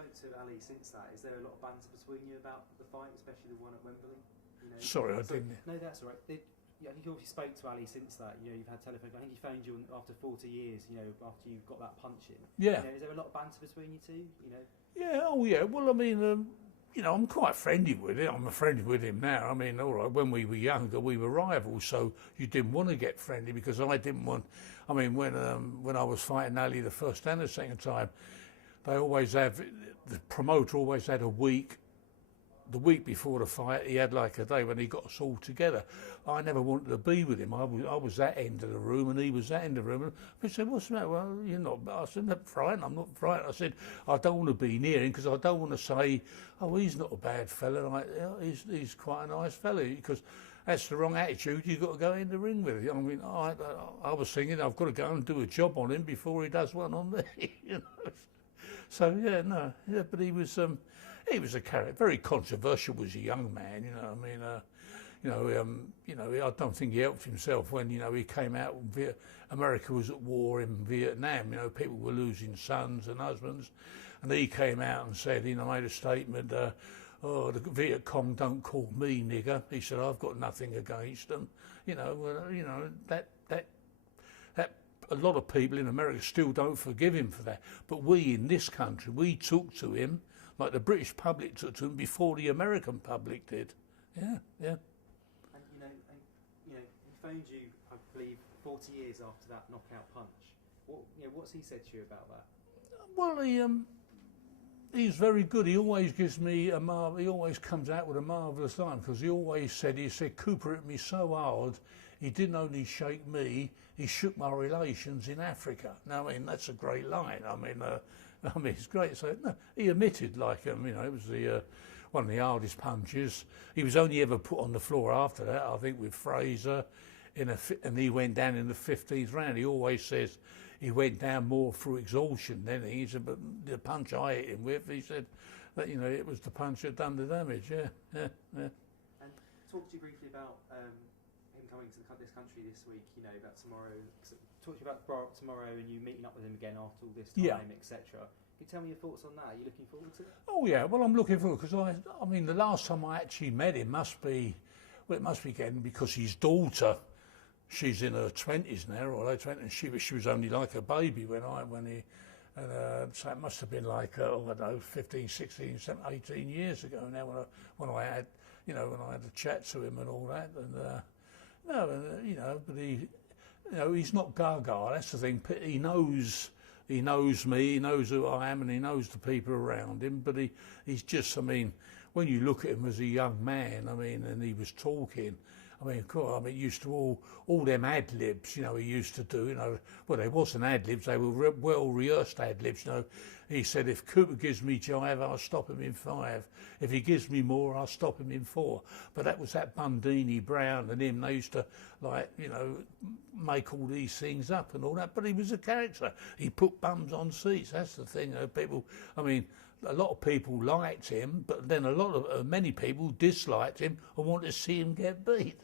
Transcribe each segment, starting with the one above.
spoke to Ali since that. Is there a lot of banter between you about the fight, especially the one at Wembley? You know, Sorry, I didn't. No, that's all right. I think you obviously spoke to Ali since that. You know, you've had telephone. I think he phoned you after 40 years. You know, after you got that punch in. Yeah. You know, is there a lot of banter between you two? You know. Yeah. Oh, yeah. Well, I mean, you know, I'm quite friendly with him. I'm a friend with him now. I mean, all right. When we were younger, we were rivals, so you didn't want to get friendly because I didn't want. I mean, when I was fighting Ali the first and the second time, they always have the promoter always had a week. The week before the fight, he had like a day when he got us all together. I never wanted to be with him. I was that end of the room and he was that end of the room. And he said, what's the matter? Well, you're not. I said, I'm not frightened. I'm not frightened. I said, I don't want to be near him because I don't want to say, oh, he's not a bad fella. Like, he's quite a nice fella, because that's the wrong attitude. You've got to go in the ring with him. I mean, I was thinking I've got to go and do a job on him before he does one on me. You know. So yeah, no, yeah, but he was a character, very controversial as a young man. You know, I mean, I don't think he helped himself when he came out. America was at war in Vietnam. You know, people were losing sons and husbands, and he came out and said, made a statement. Oh, the Viet Cong don't call me nigger. He said, I've got nothing against them. That a lot of people in America still don't forgive him for that. But we in this country, we took to him like the British public took to him before the American public did. Yeah, yeah. And he phoned you, I believe, 40 years after that knockout punch. What's he said to you about that? Well, he's very good. He always gives me he always comes out with a marvellous line, because he said Cooper hit me so hard, he didn't only shake me, he shook my relations in Africa. Now, I mean, that's a great line. I mean, it's great. So no, he admitted, like, it was one of the hardest punches. He was only ever put on the floor after that, I think, with Fraser, and he went down in the 15th round. He always says he went down more through exhaustion than he said, but the punch I hit him with, he said that, it was the punch that done the damage. Yeah. And talk to you briefly about him coming to this country this week, about tomorrow. Talk to you about tomorrow and you meeting up with him again after all this time, etc. Can you tell me your thoughts on that? Are you looking forward to it? Oh yeah, well, I'm looking forward, because I mean, the last time I actually met him it must be getting, because his daughter, she's in her 20s now, or late 20s, and she was only like a baby so it must have been like, I don't know, 15, 16, 17, 18 years ago now when I had a chat to him and all that, but he's not gaga, that's the thing. He knows me, he knows who I am, and he knows the people around him, but he's just, I mean, when you look at him as a young man, I mean, and he was talking, he used to all them ad-libs, he used to do, well, they wasn't ad-libs, they were well-rehearsed ad-libs, He said, if Cooper gives me jive, I'll stop him in 5. If he gives me more, I'll stop him in 4. But that was that Bundini, Brown and him, they used to, make all these things up and all that, but he was a character. He put bums on seats, that's the thing, a lot of people liked him, but then many people disliked him and wanted to see him get beat.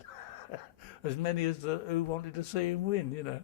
As many as who wanted to see him win,